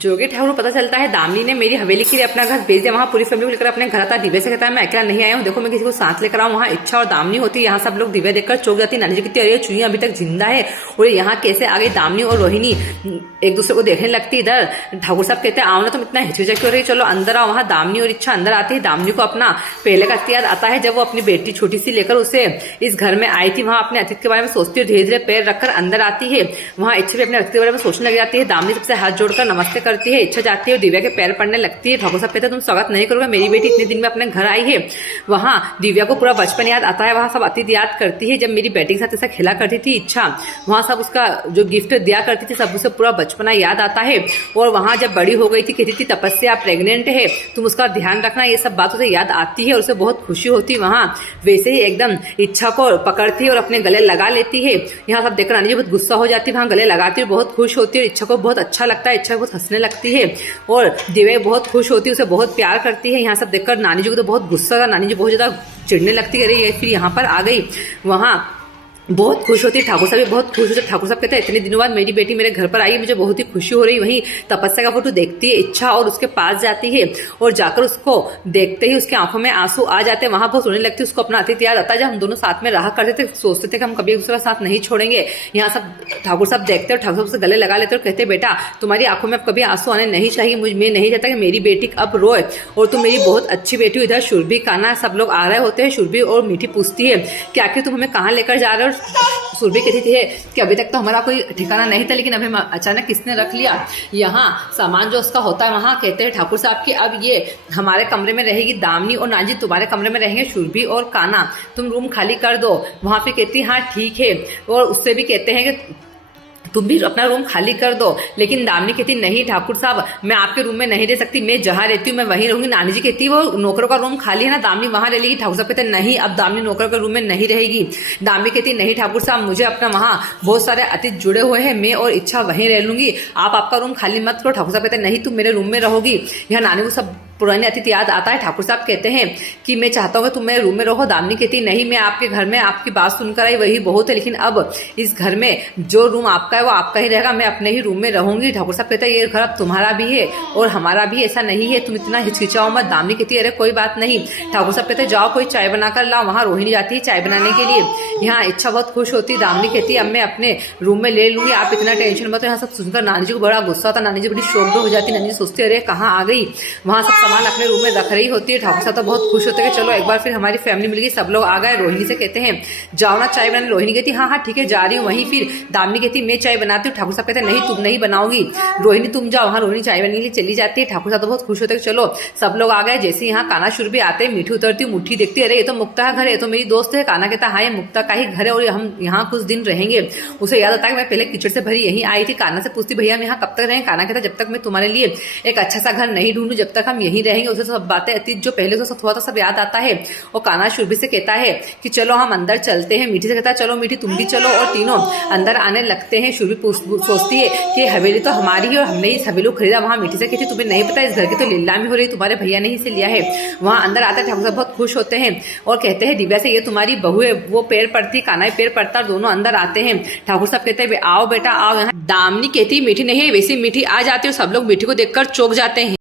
जोगी ठाकुर को पता चलता है दामिनी ने मेरी हवेली के लिए अपना घर भेज दिया। वहाँ पूरी फैमिली को लेकर अपने घर आता है। दिव्या से कहता है मैं अकेला नहीं आया हूँ, देखो मैं किसी को साथ लेकर आऊँ। वहाँ इच्छा और दामिनी होती है। यहाँ सब लोग दिव्या देखकर चौंक जाती है। नानी जी कहती है अरे चुईया अभी तक जिंदा है और यहाँ कैसे आ गई। दामिनी और रोहिणी एक दूसरे को देखने लगती है। इधर ठाकुर साहब कहते हैं आओ ना, तुम इतना हिचकिचा क्यों रही, चलो अंदर आओ। वहाँ दामिनी और इच्छा अंदर आती है। दामिनी को अपना पहले का याद आता है जब वो अपनी बेटी छोटी सी लेकर उसे इस घर में आई थी। वहाँ अपने अतीत के बारे में सोचती है, धीरे धीरे पैर रखकर अंदर आती है। वहाँ इच्छा भी अपने अतीत के बारे में सोचने लग जाती है। दामिनी सबसे हाथ जोड़कर नमस्ते करती है। इच्छा जाती है और दिव्या के पैर पड़ने लगती है। ठाकुर साहब कहते हैं तुम स्वागत नहीं करोगे, मेरी बेटी इतने दिन में अपने घर आई है। वहाँ दिव्या को पूरा बचपन याद आता है। वहाँ सब अतीत याद करती है जब मेरी बेटी के साथ ऐसा खेला करती थी इच्छा। वहाँ सब उसका जो गिफ्ट दिया करती थी सब उसे पूरा बचपना याद आता है। और वहाँ जब बड़ी हो गई थी कहती थी तपस्या प्रेग्नेंट है, तुम उसका ध्यान रखना, ये सब बात उसे याद आती है और उसे बहुत खुशी होती है। वहाँ वैसे ही एकदम इच्छा को पकड़ती है और अपने गले लगा लेती है। यहाँ सब देखकर रानी जी बहुत गुस्सा हो जाती है। वहाँ गले लगाती है, बहुत खुश होती है। इच्छा को बहुत अच्छा लगता है। इच्छा बहुत हंसने लगती है और दिव्या बहुत खुश होती है, उसे बहुत प्यार करती है। यहाँ सब देखकर नानी जी को तो बहुत गुस्सा था। नानी जी बहुत ज्यादा चिढ़ने लगती है, अरे ये फिर यहाँ पर आ गई। वहाँ बहुत खुश होती है। ठाकुर साहब भी बहुत खुश होते। ठाकुर साहब कहते हैं इतने दिनों बाद मेरी बेटी मेरे घर पर आई है, मुझे बहुत ही खुशी हो रही। वहीं तपस्या का फोटो देखती है इच्छा और उसके पास जाती है और जाकर उसको देखते ही उसकी आंखों में आंसू आ जाते हैं। वहां बहुत रोने लगती है। उसको अपना अतीत याद आता है जब हम दोनों साथ में रहा करते थे, सोचते थे कि हम कभी एक दूसरे का साथ नहीं छोड़ेंगे। यहाँ सब ठाकुर साहब देखते और ठाकुर साहब से गले लगा लेते और कहते बेटा तुम्हारी आंखों में अब कभी आंसू आने नहीं चाहिए, मुझे मैं नहीं चाहता कि मेरी बेटी अब रोए और तुम मेरी बहुत अच्छी बेटी हो। इधर सुरभि कान्हा सब लोग आ रहे होते हैं। सुरभि और मीठी पूछती है कि आखिर तुम हमें कहाँ लेकर जा रहे हो। सुरभि कहती थी कि अभी तक तो हमारा कोई ठिकाना नहीं था, लेकिन अभी अचानक किसने रख लिया। यहाँ सामान जो उसका होता है वहाँ कहते हैं ठाकुर साहब कि अब ये हमारे कमरे में रहेगी दामिनी और नानी, तुम्हारे कमरे में रहेंगे सुरभि और कान्हा, तुम रूम खाली कर दो। वहाँ पे कहती हाँ ठीक है। और उससे भी कहते हैं कि तुम भी अपना रूम खाली कर दो। लेकिन दामिनी कहती नहीं ठाकुर साहब मैं आपके रूम में नहीं रह सकती, मैं जहाँ रहती हूँ मैं वहीं रहूंगी। नानी जी कहती वो नौकरों का रूम खाली है ना, दामिनी वहां रह लेगी। ठाकुर साहब कहते नहीं अब दामिनी नौकरों के रूम में नहीं रहेगी। दामिनी कहती नहीं ठाकुर साहब मुझे अपना वहाँ बहुत सारे अतिथि जुड़े हुए हैं, मैं और इच्छा वहीं रह लूंगी, आप आपका रूम खाली मत करो। ठाकुर साहब कहते नहीं तुम मेरे रूम में रहोगी। यहाँ नानी को सब पुराने अतिथि याद आता है। ठाकुर साहब कहते हैं कि मैं चाहता हूँ कि तुम मेरे रूम में रहो। दामिनी कहती नहीं मैं आपके घर में आपकी बात सुनकर आई वही बहुत है, लेकिन अब इस घर में जो रूम आपका है वो आपका ही रहेगा, मैं अपने ही रूम में रहूंगी। ठाकुर साहब कहते हैं ये घर अब तुम्हारा भी है और हमारा भी, ऐसा नहीं है, तुम इतना हिचकिचाओ मत। दामिनी कहती है अरे कोई बात नहीं। ठाकुर साहब कहते हैं जाओ कोई चाय बनाकर लाओ। वहाँ रोहिणी जाती है चाय बनाने के लिए। यहाँ इच्छा बहुत खुश होती है। दामिनी कहती है अब मैं अपने रूम में ले लूंगी, आप इतना टेंशन मत। यहाँ सब सुनकर नानी जी को बड़ा गुस्सा होता। नानी जी बड़ी शोक हो जाती। नानी जी सोचती है अरे कहाँ आ गई। वहाँ सब सामान अपने रूम में रख रही होती है। ठाकुर साहब तो बहुत खुश होते हैं कि चलो एक बार फिर हमारी फैमिली मिल गई, सब लोग आ गए। रोहिणी से कहते हैं जाओ ना चाय बनाने। रोहिणी कहती हाँ हाँ ठीक है जा रही हूँ। वहीं फिर दामिनी कहती मैं चाय बनाती हूँ। ठाकुर साहब कहते हैं नहीं तुम नहीं बनाओगी, रोहिणी तुम जाओ। वहाँ रोहिणी चाय बनाने के लिए चली जाती है। ठाकुर साहब तो बहुत खुश होते हैं चलो सब लोग आ गए। जैसे यहाँ कान्हा सुरभि आते हैं, मीठी उतरती मुट्ठी देखती है अरे ये तो मुक्ता का घर है, तो मेरी दोस्त है। कान्हा कहता हाँ ये मुक्ता का ही घर है और हम यहाँ कुछ दिन रहेंगे। उसे याद आता है कि मैं पहले कीचड़ से भरी यहीं आई थी। कान्हा से पूछती भैया हम यहाँ कब तक रहेंगे। कान्हा कहता जब तक मैं तुम्हारे लिए एक अच्छा सा घर नहीं ढूंढूं जब तक हम यहीं रहेंगे। उसे सब बातें अतीत जो पहले तो सब हुआ था सब याद आता है। और कान्हा सुरभि से कहता है कि चलो हम अंदर चलते हैं। मीठी से कहता है चलो मीठी तुम भी चलो। और तीनों अंदर आने लगते हैं। सुरभि सोचती है कि हवेली तो हमारी है और हमने इस हवेली को खरीदा। वहाँ मीठी से कहती तुम्हें नहीं पता इस घर की तो नीलामी हो रही, तुम्हारे भैया ने इसे लिया है। वहाँ अंदर आते ठाकुर साहब बहुत खुश होते हैं और कहते हैं दिव्या से ये तुम्हारी बहू है। वो पैर पड़ती, कान्हा पैर पड़ता, दोनों अंदर आते हैं। ठाकुर साहब कहते हैं आओ बेटा आओ। यहाँ दामिनी कहती मीठी नहीं है, वैसे मीठी आ जाती है और सब लोग मीठी को देखकर चौंक जाते हैं।